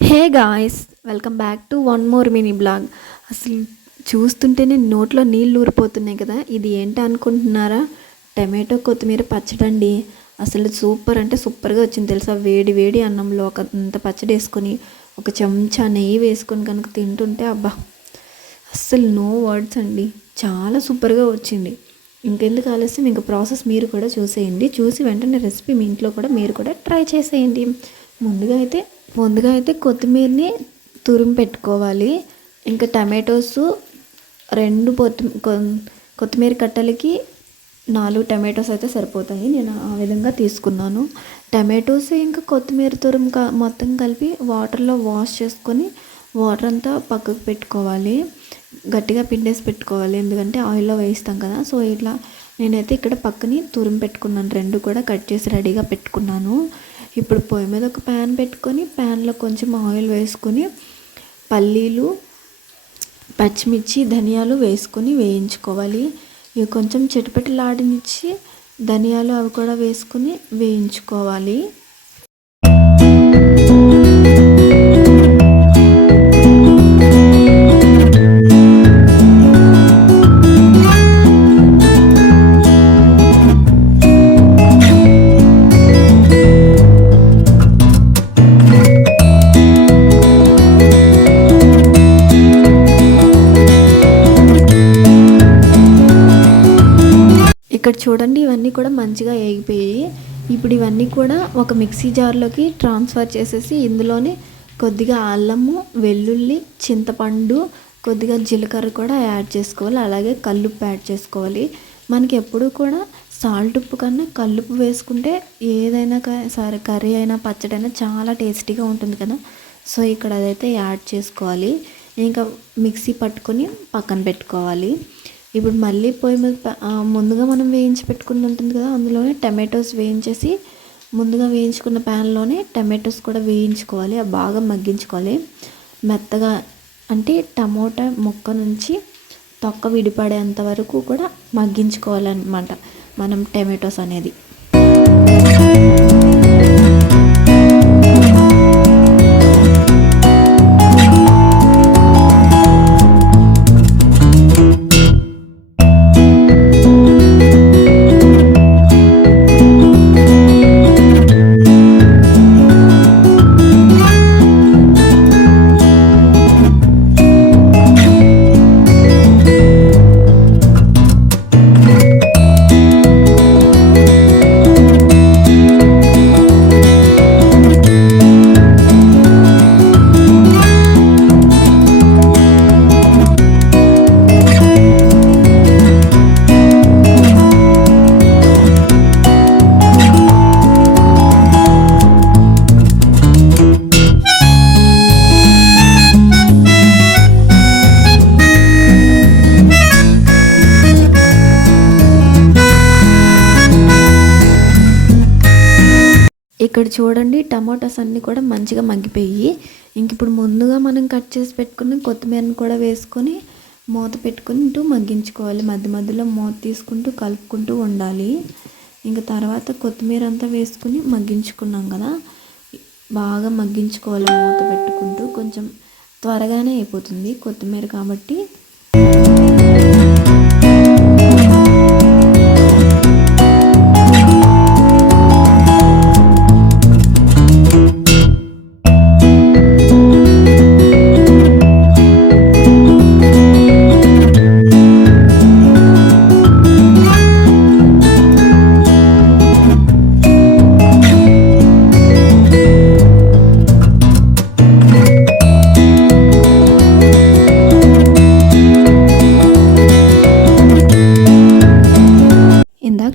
Hey guys, welcome back to one more mini blog. అసలు చూస్తుంటేనే నోట్లో నీళ్ళు ఊరిపోతున్నాయి కదా. ఇది ఏంటి అనుకుంటున్నారా? టమాటో కొత్తిమీర పచ్చడండి. అసలు సూపర్ అంటే సూపర్గా వచ్చింది తెలుసా. వేడి వేడి అన్నంలో ఒక అంత పచ్చడి వేసుకొని ఒక చెంచా నెయ్యి వేసుకొని కనుక తింటుంటే అబ్బా, అస్సలు నో వర్డ్స్ అండి. చాలా సూపర్గా వచ్చింది. ఇంకెందుకు ఆలస్యం, ఇంకా ప్రాసెస్ మీరు కూడా చూసేయండి. చూసి వెంటనే రెసిపీ మీ ఇంట్లో కూడా మీరు కూడా ట్రై చేసేయండి. ముందుగా అయితే కొత్తిమీరని తురిమి పెట్టుకోవాలి. ఇంకా టమాటోస్ రెండు కొత్తిమీర కట్టలకి 4 టమాటోస్ అయితే సరిపోతాయి. నేను ఆ విధంగా తీసుకున్నాను. టమాటోస్ ఇంకా కొత్తిమీర తురుము మొత్తం కలిపి వాటర్లో వాష్ చేసుకొని వాటర్ అంతా పక్కకు పెట్టుకోవాలి. గట్టిగా పిండేసి పెట్టుకోవాలి, ఎందుకంటే ఆయిల్లో వేయిస్తాం కదా. సో ఇట్లా నేనైతే ఇక్కడ పక్కని తురిమి పెట్టుకున్నాను. రెండు కూడా కట్ చేసి రెడీగా పెట్టుకున్నాను. ఇప్పుడు పొయ్యి మీద ఒక ప్యాన్ పెట్టుకొని ప్యాన్లో కొంచెం ఆయిల్ వేసుకొని పల్లీలు, పచ్చిమిర్చి, ధనియాలు వేసుకొని వేయించుకోవాలి. ఇవి కొంచెం చిటపటలాడనిచ్చి ధనియాలు అవి కూడా వేసుకొని వేయించుకోవాలి. ఇక్కడ చూడండి, ఇవన్నీ కూడా మంచిగా వేగిపోయి ఇప్పుడు ఇవన్నీ కూడా ఒక మిక్సీ జార్లోకి ట్రాన్స్ఫర్ చేసేసి ఇందులోనే కొద్దిగా అల్లము, వెల్లుల్లి, చింతపండు, కొద్దిగా జీలకర్ర కూడా యాడ్ చేసుకోవాలి. అలాగే కల్లుప్పు యాడ్ చేసుకోవాలి. మనకి ఎప్పుడు కూడా సాల్ట్ ఉప్పు కన్నా కల్లుప్పు వేసుకుంటే ఏదైనా సరే కర్రీ అయినా పచ్చడైనా చాలా టేస్టీగా ఉంటుంది కదా. సో ఇక్కడ అదైతే యాడ్ చేసుకోవాలి. ఇంకా మిక్సీ పట్టుకొని పక్కన పెట్టుకోవాలి. ఇప్పుడు మళ్ళీ పొయ్యి మీద ముందుగా మనం వేయించి పెట్టుకుని ఉంటుంది కదా, అందులోనే టమాటోస్ వేయించేసి ముందుగా వేయించుకున్న ప్యాన్లోనే టమాటోస్ కూడా వేయించుకోవాలి. అవి బాగా మగ్గించుకోవాలి మెత్తగా. అంటే టమోటా ముక్క నుంచి తొక్క విడిపడేంత వరకు కూడా మగ్గించుకోవాలన్నమాట మనం టమాటోస్ అనేది. ఇక్కడ చూడండి, టమాటాస్ అన్నీ కూడా మంచిగా మగ్గిపోయి ఇంక ఇప్పుడు ముందుగా మనం కట్ చేసి పెట్టుకుని కొత్తిమీరని కూడా వేసుకొని మూత పెట్టుకుంటూ మగ్గించుకోవాలి. మధ్య మధ్యలో మూత తీసుకుంటూ కలుపుకుంటూ ఉండాలి. ఇంకా తర్వాత కొత్తిమీర అంతా వేసుకుని మగ్గించుకున్నాం కదా, బాగా మగ్గించుకోవాలి మూత పెట్టుకుంటూ. కొంచెం త్వరగానే అయిపోతుంది కొత్తిమీర కాబట్టి.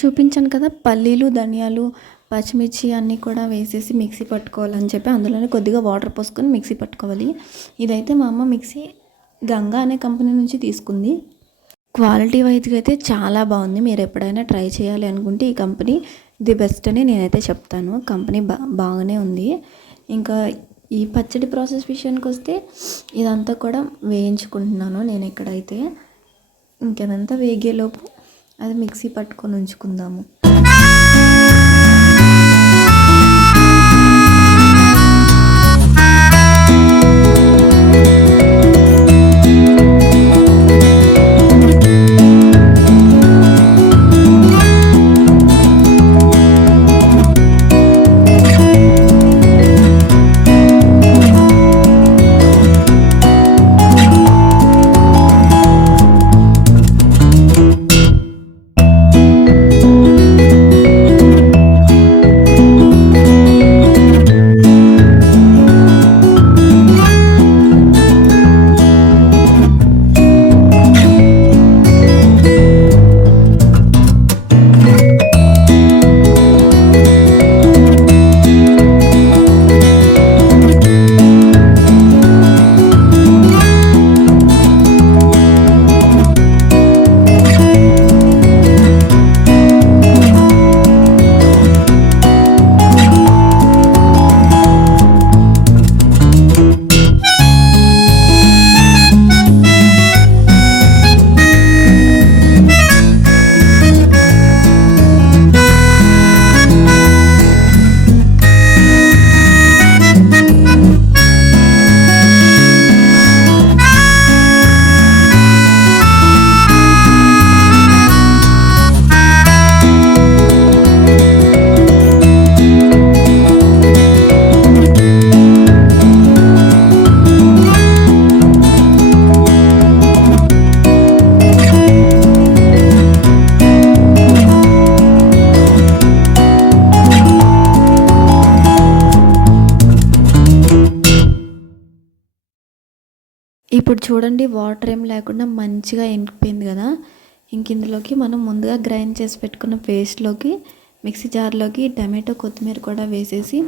చూపించాను కదా, పల్లీలు, ధనియాలు, పచ్చిమిర్చి అన్నీ కూడా వేసేసి మిక్సీ పట్టుకోవాలని చెప్పి అందులోనే కొద్దిగా వాటర్ పోసుకొని మిక్సీ పట్టుకోవాలి. ఇదైతే మా అమ్మ మిక్సీ గంగా అనే కంపెనీ నుంచి తీసుకుంది. క్వాలిటీ వైజ్గా అయితే చాలా బాగుంది. మీరు ఎప్పుడైనా ట్రై చేయాలి అనుకుంటే ఈ కంపెనీ ది బెస్ట్ అని నేనైతే చెప్తాను. కంపెనీ బాగానే ఉంది. ఇంకా ఈ పచ్చడి ప్రాసెస్ విషయానికి వస్తే ఇదంతా కూడా వేయించుకుంటున్నాను నేను ఇక్కడైతే. ఇంకదంతా వేగేలోపు అది మిక్సీ పట్టుకొని ఉంచుకుందాము. ఇప్పుడు చూడండి వాటర్ ఏం లేకుండా మంచిగా ఎండిపోయింది కదా. ఇంక ఇందులోకి మనం ముందుగా గ్రైండ్ చేసి పెట్టుకున్న పేస్ట్లోకి మిక్సీ జార్లోకి టమాటో కొత్తిమీర కూడా వేసేసి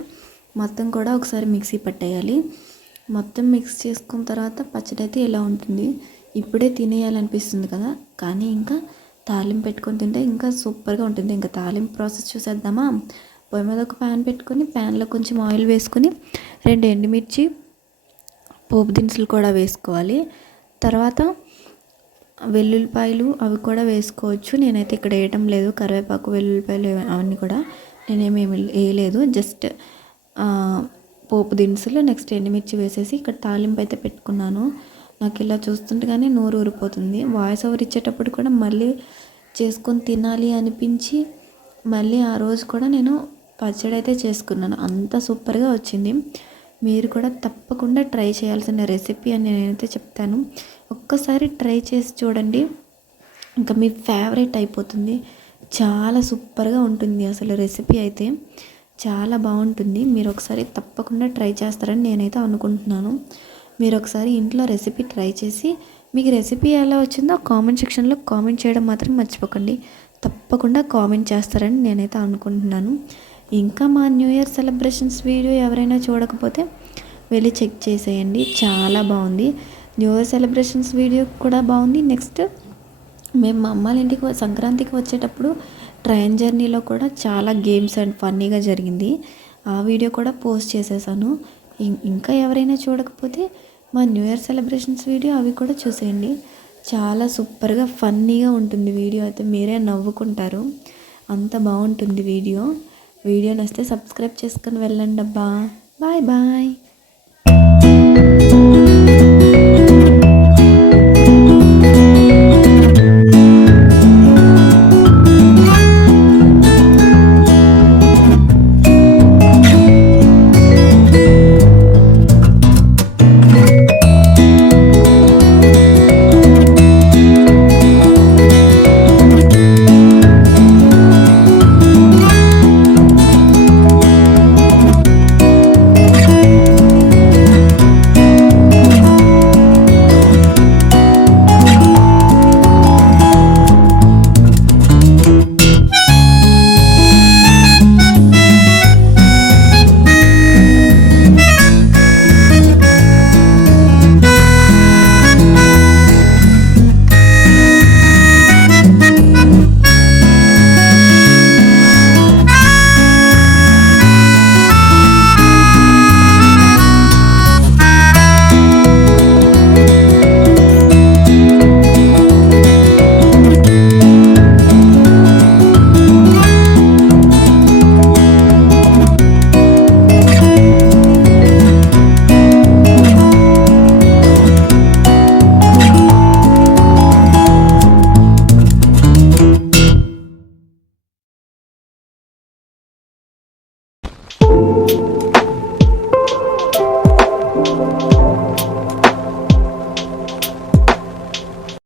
మొత్తం కూడా ఒకసారి మిక్సీ పట్టేయాలి. మొత్తం మిక్స్ చేసుకున్న తర్వాత పచ్చడి అయితే ఇలా ఉంటుంది. ఇప్పుడే తినేయాలనిపిస్తుంది కదా, కానీ ఇంకా తాలింపు పెట్టుకొని తింటే ఇంకా సూపర్గా ఉంటుంది. ఇంకా తాలింపు ప్రాసెస్ చూసేద్దామా. పొయ్యి మీద ఒక ప్యాన్ పెట్టుకొని ప్యాన్లో కొంచెం ఆయిల్ వేసుకొని 2 ఎండుమిర్చి పోపు దినుసులు కూడా వేసుకోవాలి. తర్వాత వెల్లుల్లిపాయలు అవి కూడా వేసుకోవచ్చు. నేనైతే ఇక్కడ వేయటం లేదు. కరివేపాకు వెల్లుల్లిపాయలు అవన్నీ కూడా నేనేమి వేయలేదు. జస్ట్ పోపు దినుసులు నెక్స్ట్ ఎండుమిర్చి వేసేసి ఇక్కడ తాలింపు అయితే పెట్టుకున్నాను. నాకు ఇలా చూస్తుండగానే నోరు ఊరిపోతుంది. వాయిస్ ఓవర్ ఇచ్చేటప్పుడు కూడా మళ్ళీ చేసుకొని తినాలి అనిపించి మళ్ళీ ఆ రోజు కూడా నేను పచ్చడి అయితే చేసుకున్నాను. అంత సూపర్గా వచ్చింది. మీరు కూడా తప్పకుండా ట్రై చేయాల్సిన రెసిపీ అని నేనైతే చెప్తాను. ఒక్కసారి ట్రై చేసి చూడండి, ఇంకా మీ ఫేవరెట్ అయిపోతుంది. చాలా సూపర్గా ఉంటుంది. అసలు రెసిపీ అయితే చాలా బాగుంటుంది. మీరు ఒకసారి తప్పకుండా ట్రై చేస్తారని నేనైతే అనుకుంటున్నాను. మీరు ఒకసారి ఇంట్లో రెసిపీ ట్రై చేసి మీకు రెసిపీ ఎలా వచ్చిందో కామెంట్ సెక్షన్లో కామెంట్ చేయడం మాత్రం మర్చిపోకండి. తప్పకుండా కామెంట్ చేస్తారని నేనైతే అనుకుంటున్నాను. ఇంకా మా న్యూ ఇయర్ సెలబ్రేషన్స్ వీడియో ఎవరైనా చూడకపోతే వెళ్ళి చెక్ చేసేయండి. చాలా బాగుంది. న్యూ ఇయర్ సెలబ్రేషన్స్ వీడియో కూడా బాగుంది. నెక్స్ట్ మేము మా అమ్మాళ్ళ ఇంటికి సంక్రాంతికి వచ్చేటప్పుడు ట్రైన్ జర్నీలో కూడా చాలా గేమ్స్ అండ్ ఫన్నీగా జరిగింది. ఆ వీడియో కూడా పోస్ట్ చేసేసాను. ఇంకా ఎవరైనా చూడకపోతే మా న్యూ ఇయర్ సెలబ్రేషన్స్ వీడియో అవి కూడా చూసేయండి. చాలా సూపర్గా ఫన్నీగా ఉంటుంది వీడియో అయితే. మీరే నవ్వుకుంటారు, అంత బాగుంటుంది వీడియో. వీడియో నచ్చితే సబ్స్క్రైబ్ చేసుకొని వెళ్ళండి అబ్బా. Bye bye.